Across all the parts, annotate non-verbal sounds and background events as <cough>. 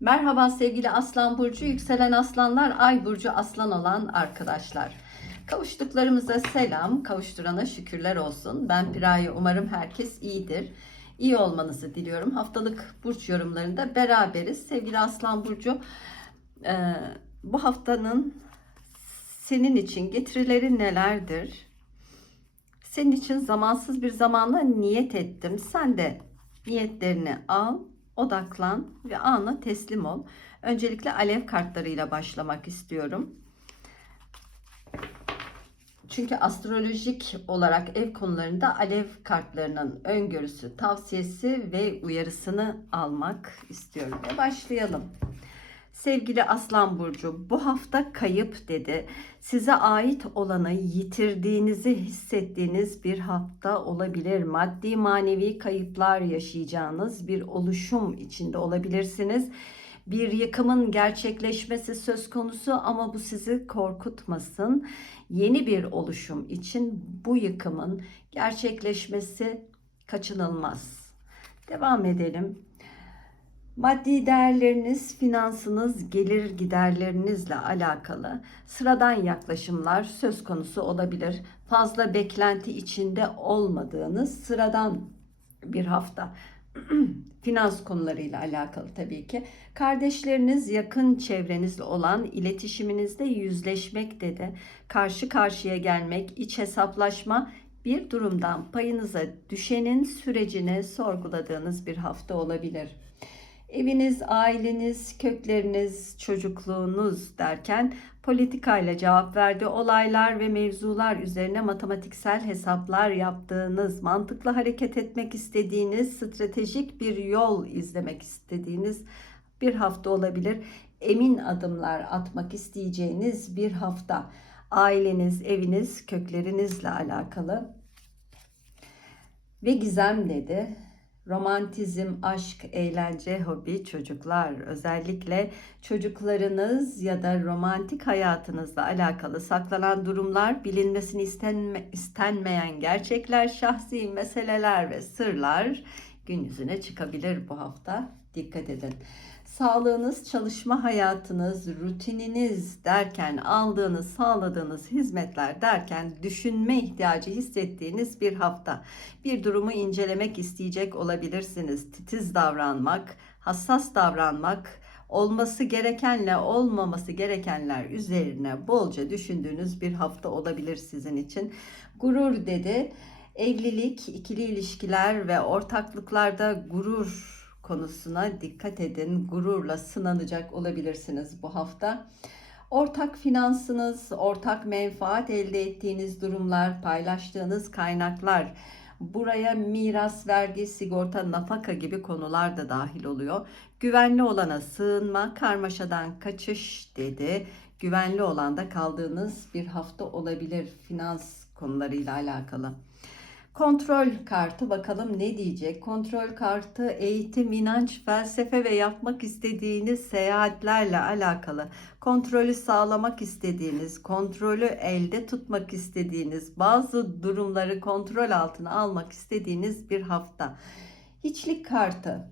Merhaba sevgili Aslan Burcu, yükselen aslanlar, ay burcu aslan olan arkadaşlar. Kavuştuklarımıza selam, kavuşturana şükürler olsun. Ben Piraye, umarım herkes iyidir. İyi olmanızı diliyorum. Haftalık burç yorumlarında beraberiz. Sevgili Aslan Burcu, e, bu haftanın senin için getirileri nelerdir? Senin için zamansız bir zamanla niyet ettim. Sen de niyetlerini al, odaklan ve ana teslim ol. Öncelikle alev kartlarıyla başlamak istiyorum. Çünkü astrolojik olarak ev konularında alev kartlarının öngörüsü, tavsiyesi ve uyarısını almak istiyorum. Ve başlayalım. Sevgili Aslan Burcu, bu hafta kayıp dedi. Size ait olanı yitirdiğinizi hissettiğiniz bir hafta olabilir. Maddi manevi kayıplar yaşayacağınız bir oluşum içinde olabilirsiniz. Bir yıkımın gerçekleşmesi söz konusu ama bu sizi korkutmasın. Yeni bir oluşum için bu yıkımın gerçekleşmesi kaçınılmaz. Devam edelim. Maddi değerleriniz, finansınız, gelir giderlerinizle alakalı sıradan yaklaşımlar söz konusu olabilir. Fazla beklenti içinde olmadığınız sıradan bir hafta. <clears throat> Finans konularıyla alakalı tabii ki. Kardeşleriniz, yakın çevrenizle olan iletişiminizde yüzleşmekte de karşı karşıya gelmek, iç hesaplaşma bir durumdan payınıza düşenin sürecini sorguladığınız bir hafta olabilir. Eviniz, aileniz, kökleriniz, çocukluğunuz derken politikayla cevap verdi. Olaylar ve mevzular üzerine matematiksel hesaplar yaptığınız, mantıklı hareket etmek istediğiniz, stratejik bir yol izlemek istediğiniz bir hafta olabilir. Emin adımlar atmak isteyeceğiniz bir hafta. Aileniz, eviniz, köklerinizle alakalı. Ve gizem dedi romantizm, aşk, eğlence, hobi, çocuklar, özellikle çocuklarınız ya da romantik hayatınızla alakalı saklanan durumlar, bilinmesini istenme, istenmeyen gerçekler, şahsi meseleler ve sırlar gün yüzüne çıkabilir bu hafta. Dikkat edin. Sağlığınız, çalışma hayatınız, rutininiz derken aldığınız, sağladığınız hizmetler derken düşünme ihtiyacı hissettiğiniz bir hafta. Bir durumu incelemek isteyecek olabilirsiniz. Titiz davranmak, hassas davranmak, olması gerekenle olmaması gerekenler üzerine bolca düşündüğünüz bir hafta olabilir sizin için. Gurur dedi. Evlilik, ikili ilişkiler ve ortaklıklarda gurur konusuna dikkat edin. Gururla sınanacak olabilirsiniz bu hafta. Ortak finansınız, ortak menfaat elde ettiğiniz durumlar, paylaştığınız kaynaklar, buraya miras, vergi, sigorta, nafaka gibi konular da dahil oluyor. Güvenli olana sığınma, karmaşadan kaçış dedi. Güvenli olanda kaldığınız bir hafta olabilir finans konularıyla alakalı. Kontrol kartı bakalım ne diyecek? Kontrol kartı eğitim, inanç, felsefe ve yapmak istediğiniz seyahatlerle alakalı. Kontrolü sağlamak istediğiniz, kontrolü elde tutmak istediğiniz, bazı durumları kontrol altına almak istediğiniz bir hafta. Hiçlik kartı.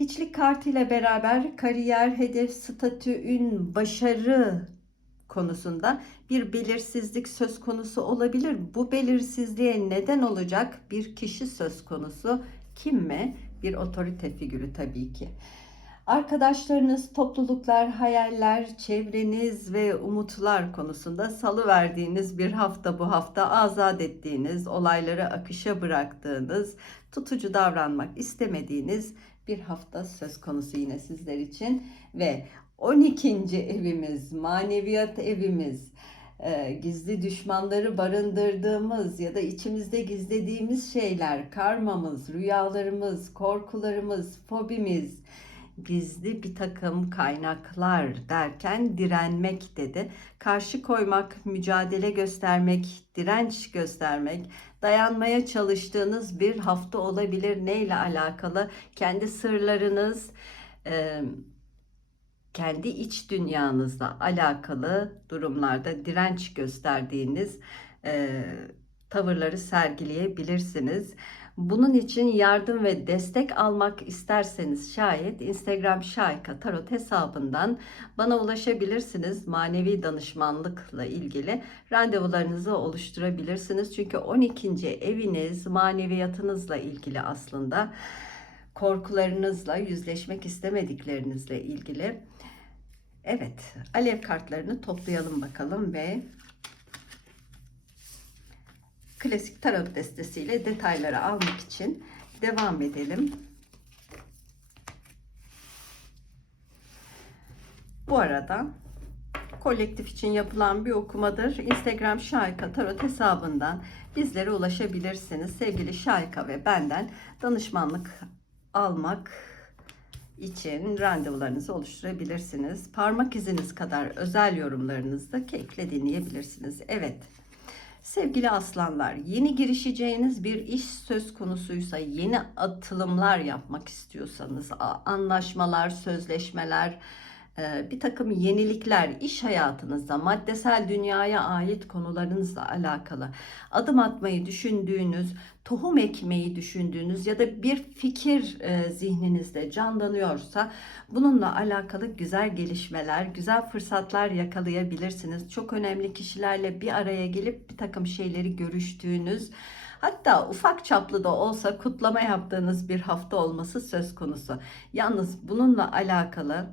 Hiçlik kartı ile beraber kariyer, hedef, statü, ün, başarı konusunda bir belirsizlik söz konusu olabilir. Bu belirsizliğe neden olacak bir kişi söz konusu. Kim mi? Bir otorite figürü tabii ki. Arkadaşlarınız, topluluklar, hayaller, çevreniz ve umutlar konusunda salı verdiğiniz bir hafta bu hafta azat ettiğiniz, olayları akışa bıraktığınız, tutucu davranmak istemediğiniz bir hafta söz konusu yine sizler için ve 12. evimiz, maneviyat evimiz, e, gizli düşmanları barındırdığımız ya da içimizde gizlediğimiz şeyler, karmamız, rüyalarımız, korkularımız, fobimiz, gizli bir takım kaynaklar derken direnmek dedi. Karşı koymak, mücadele göstermek, direnç göstermek, dayanmaya çalıştığınız bir hafta olabilir. Neyle alakalı? Kendi sırlarınız, e, kendi iç dünyanızla alakalı durumlarda direnç gösterdiğiniz e, tavırları sergileyebilirsiniz. Bunun için yardım ve destek almak isterseniz şayet Instagram Şahika Tarot hesabından bana ulaşabilirsiniz. Manevi danışmanlıkla ilgili randevularınızı oluşturabilirsiniz. Çünkü 12. eviniz maneviyatınızla ilgili aslında korkularınızla yüzleşmek istemediklerinizle ilgili. Evet, alev kartlarını toplayalım bakalım ve klasik tarot destesiyle detayları almak için devam edelim. Bu arada kolektif için yapılan bir okumadır. Instagram Şahika Tarot hesabından bizlere ulaşabilirsiniz. Sevgili Şahika ve benden danışmanlık almak için randevularınızı oluşturabilirsiniz. Parmak iziniz kadar özel yorumlarınızı da keyifle dinleyebilirsiniz. Evet. Sevgili aslanlar, yeni girişeceğiniz bir iş söz konusuysa, yeni atılımlar yapmak istiyorsanız, anlaşmalar, sözleşmeler, bir takım yenilikler iş hayatınızda, maddesel dünyaya ait konularınızla alakalı adım atmayı düşündüğünüz, tohum ekmeyi düşündüğünüz ya da bir fikir e, zihninizde canlanıyorsa bununla alakalı güzel gelişmeler, güzel fırsatlar yakalayabilirsiniz. Çok önemli kişilerle bir araya gelip bir takım şeyleri görüştüğünüz Hatta ufak çaplı da olsa kutlama yaptığınız bir hafta olması söz konusu. Yalnız bununla alakalı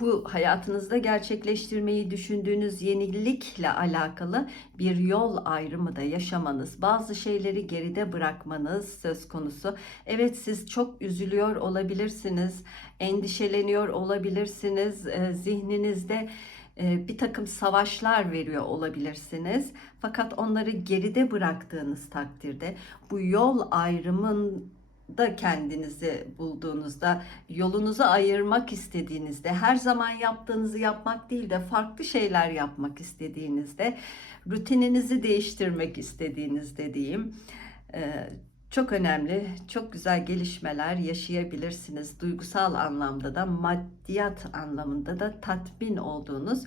bu hayatınızda gerçekleştirmeyi düşündüğünüz yenilikle alakalı bir yol ayrımı da yaşamanız, bazı şeyleri geride bırakmanız söz konusu. Evet siz çok üzülüyor olabilirsiniz, endişeleniyor olabilirsiniz, e, zihninizde e, bir takım savaşlar veriyor olabilirsiniz. Fakat onları geride bıraktığınız takdirde bu yol ayrımın da kendinizi bulduğunuzda, yolunuzu ayırmak istediğinizde, her zaman yaptığınızı yapmak değil de farklı şeyler yapmak istediğinizde, rutininizi değiştirmek istediğinizde diyeyim. Çok önemli, çok güzel gelişmeler yaşayabilirsiniz. Duygusal anlamda da, maddiyat anlamında da tatmin olduğunuz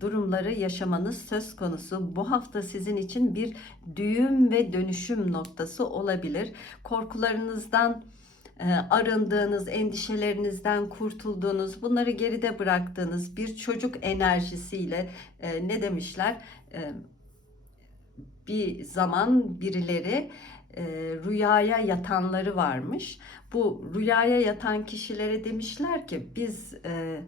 durumları yaşamanız söz konusu. Bu hafta sizin için bir düğüm ve dönüşüm noktası olabilir. Korkularınızdan e, arındığınız, endişelerinizden kurtulduğunuz, bunları geride bıraktığınız bir çocuk enerjisiyle e, ne demişler? E, bir zaman birileri e, rüyaya yatanları varmış. Bu rüyaya yatan kişilere demişler ki biz e,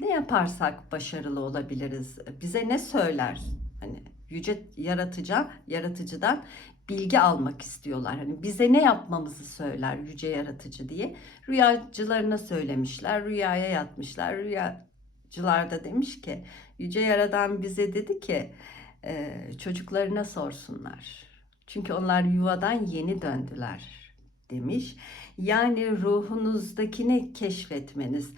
ne yaparsak başarılı olabiliriz. Bize ne söyler? Hani yüce yaratıcı, yaratıcıdan bilgi almak istiyorlar. Hani bize ne yapmamızı söyler yüce yaratıcı diye. Rüyacılarına söylemişler. Rüyaya yatmışlar. Rüyacılar da demiş ki yüce yaradan bize dedi ki e, çocuklarına sorsunlar. Çünkü onlar yuvadan yeni döndüler demiş. Yani ruhunuzdakini keşfetmeniz,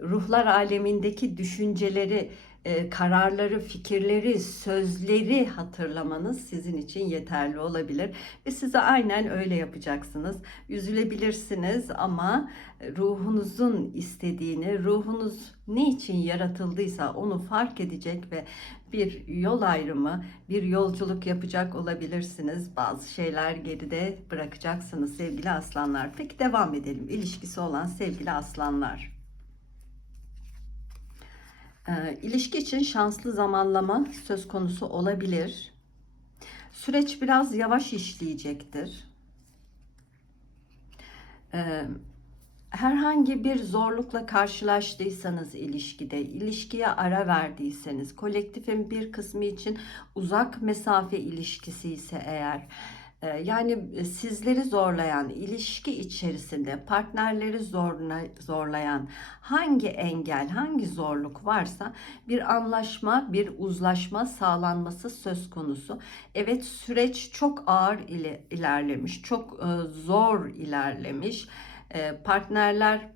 ruhlar alemindeki düşünceleri, e, kararları, fikirleri, sözleri hatırlamanız sizin için yeterli olabilir. Ve size aynen öyle yapacaksınız. Üzülebilirsiniz ama ruhunuzun istediğini, ruhunuz ne için yaratıldıysa onu fark edecek ve bir yol ayrımı, bir yolculuk yapacak olabilirsiniz. Bazı şeyler geride bırakacaksınız sevgili aslanlar. Peki devam edelim. İlişkisi olan sevgili aslanlar. Ee, İlişki için şanslı zamanlama söz konusu olabilir. Süreç biraz yavaş işleyecektir. Ee, herhangi bir zorlukla karşılaştıysanız ilişkide, ilişkiye ara verdiyseniz, kolektifin bir kısmı için uzak mesafe ilişkisi ise eğer, yani sizleri zorlayan, ilişki içerisinde partnerleri zorla, zorlayan hangi engel, hangi zorluk varsa bir anlaşma, bir uzlaşma sağlanması söz konusu. Evet süreç çok ağır ile, ilerlemiş, çok e, zor ilerlemiş. E, partnerler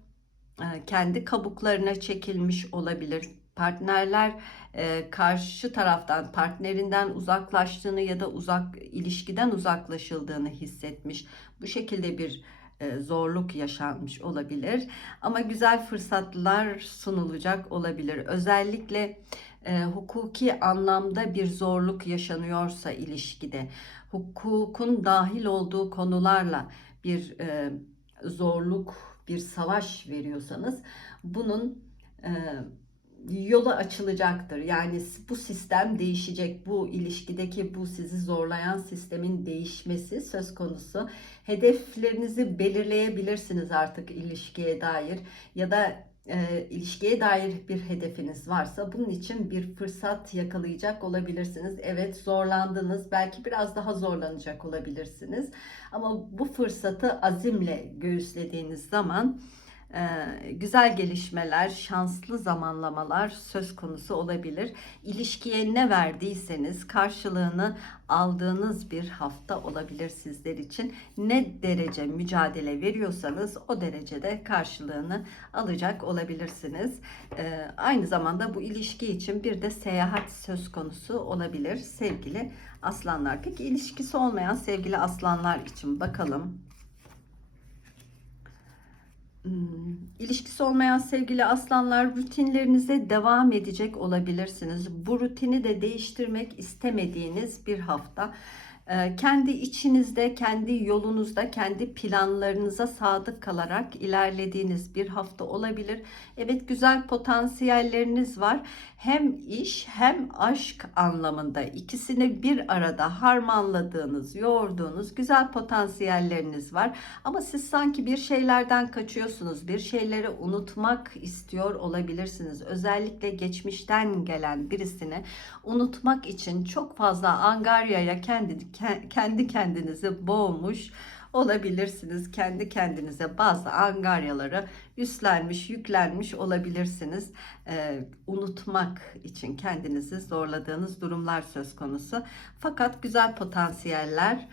e, kendi kabuklarına çekilmiş olabilir. Partnerler e, karşı taraftan partnerinden uzaklaştığını ya da uzak ilişkiden uzaklaşıldığını hissetmiş. Bu şekilde bir e, zorluk yaşanmış olabilir. Ama güzel fırsatlar sunulacak olabilir. Özellikle e, hukuki anlamda bir zorluk yaşanıyorsa ilişkide, hukukun dahil olduğu konularla bir e, zorluk, bir savaş veriyorsanız bunun e, yolu açılacaktır. Yani bu sistem değişecek. Bu ilişkideki bu sizi zorlayan sistemin değişmesi söz konusu. Hedeflerinizi belirleyebilirsiniz artık ilişkiye dair ya da e, ilişkiye dair bir hedefiniz varsa bunun için bir fırsat yakalayacak olabilirsiniz. Evet zorlandınız, belki biraz daha zorlanacak olabilirsiniz. Ama bu fırsatı azimle göğüslediğiniz zaman güzel gelişmeler, şanslı zamanlamalar söz konusu olabilir. İlişkiye ne verdiyseniz karşılığını aldığınız bir hafta olabilir sizler için. Ne derece mücadele veriyorsanız o derecede karşılığını alacak olabilirsiniz. Ee, aynı zamanda bu ilişki için bir de seyahat söz konusu olabilir sevgili aslanlar. Peki ilişkisi olmayan sevgili aslanlar için bakalım. Hmm, İlişkisi olmayan sevgili aslanlar rutinlerinize devam edecek olabilirsiniz. Bu rutini de değiştirmek istemediğiniz bir hafta. Ee, kendi içinizde, kendi yolunuzda, kendi planlarınıza sadık kalarak ilerlediğiniz bir hafta olabilir. Evet güzel potansiyelleriniz var. Hem iş hem aşk anlamında ikisini bir arada harmanladığınız, yoğurduğunuz güzel potansiyelleriniz var. Ama siz sanki bir şeylerden kaçıyorsunuz. Bir şeyleri unutmak istiyor olabilirsiniz. Özellikle geçmişten gelen birisini unutmak için çok fazla angaryaya kendi kendi kendinizi boğmuş olabilirsiniz. Kendi kendinize bazı angaryaları üstlenmiş, yüklenmiş olabilirsiniz. Ee, unutmak için kendinizi zorladığınız durumlar söz konusu. Fakat güzel potansiyeller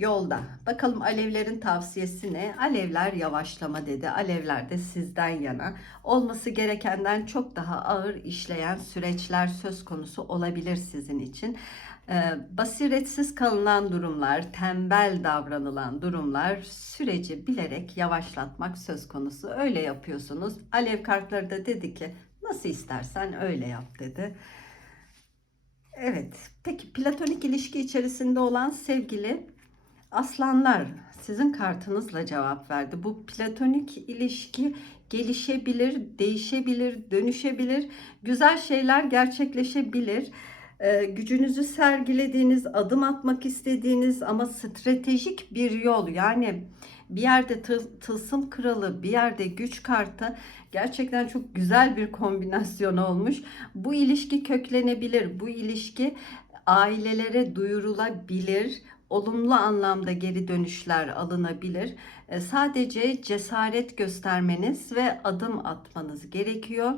yolda. Bakalım alevlerin tavsiyesi ne? Alevler yavaşlama dedi. Alevler de sizden yana. Olması gerekenden çok daha ağır işleyen süreçler söz konusu olabilir sizin için. Ee, basiretsiz kalınan durumlar, tembel davranılan durumlar süreci bilerek yavaşlatmak söz konusu. Öyle yapıyorsunuz. Alev kartları da dedi ki nasıl istersen öyle yap dedi. Evet. Peki platonik ilişki içerisinde olan sevgili aslanlar sizin kartınızla cevap verdi. Bu platonik ilişki gelişebilir, değişebilir, dönüşebilir. Güzel şeyler gerçekleşebilir e, gücünüzü sergilediğiniz, adım atmak istediğiniz ama stratejik bir yol. Yani bir yerde tıl, tılsım kralı, bir yerde güç kartı gerçekten çok güzel bir kombinasyon olmuş. Bu ilişki köklenebilir. Bu ilişki ailelere duyurulabilir. Olumlu anlamda geri dönüşler alınabilir. E, sadece cesaret göstermeniz ve adım atmanız gerekiyor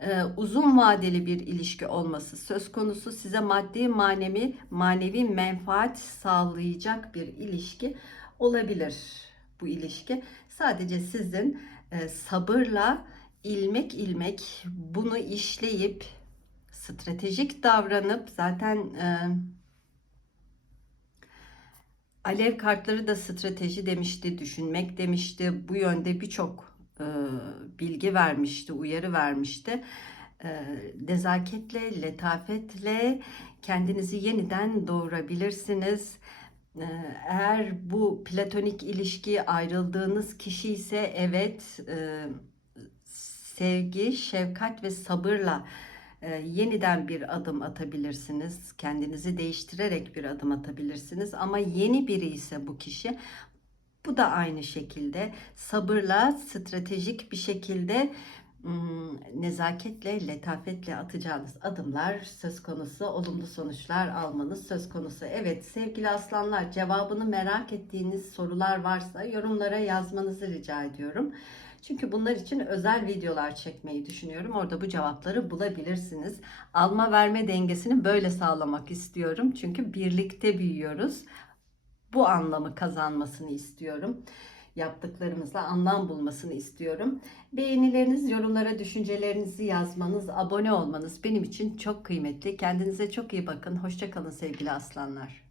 e, uzun vadeli bir ilişki olması söz konusu size maddi manevi manevi menfaat sağlayacak bir ilişki olabilir bu ilişki. Sadece sizin e, sabırla ilmek ilmek bunu işleyip stratejik davranıp zaten e, Alev kartları da strateji demişti, düşünmek demişti. Bu yönde birçok e, bilgi vermişti, uyarı vermişti. E, nezaketle, letafetle kendinizi yeniden doğurabilirsiniz. E, eğer bu platonik ilişki ayrıldığınız kişi ise evet sevgi, şefkat ve sabırla yeniden bir adım atabilirsiniz. Kendinizi değiştirerek bir adım atabilirsiniz. Ama yeni biri ise bu kişi bu da aynı şekilde sabırla, stratejik bir şekilde nezaketle, letafetle atacağınız adımlar söz konusu, olumlu sonuçlar almanız söz konusu. Evet sevgili aslanlar cevabını merak ettiğiniz sorular varsa yorumlara yazmanızı rica ediyorum. Çünkü bunlar için özel videolar çekmeyi düşünüyorum. Orada bu cevapları bulabilirsiniz. Alma verme dengesini böyle sağlamak istiyorum. Çünkü birlikte büyüyoruz bu anlamı kazanmasını istiyorum. Yaptıklarımızla anlam bulmasını istiyorum. Beğenileriniz, yorumlara düşüncelerinizi yazmanız, abone olmanız benim için çok kıymetli. Kendinize çok iyi bakın. Hoşçakalın sevgili aslanlar.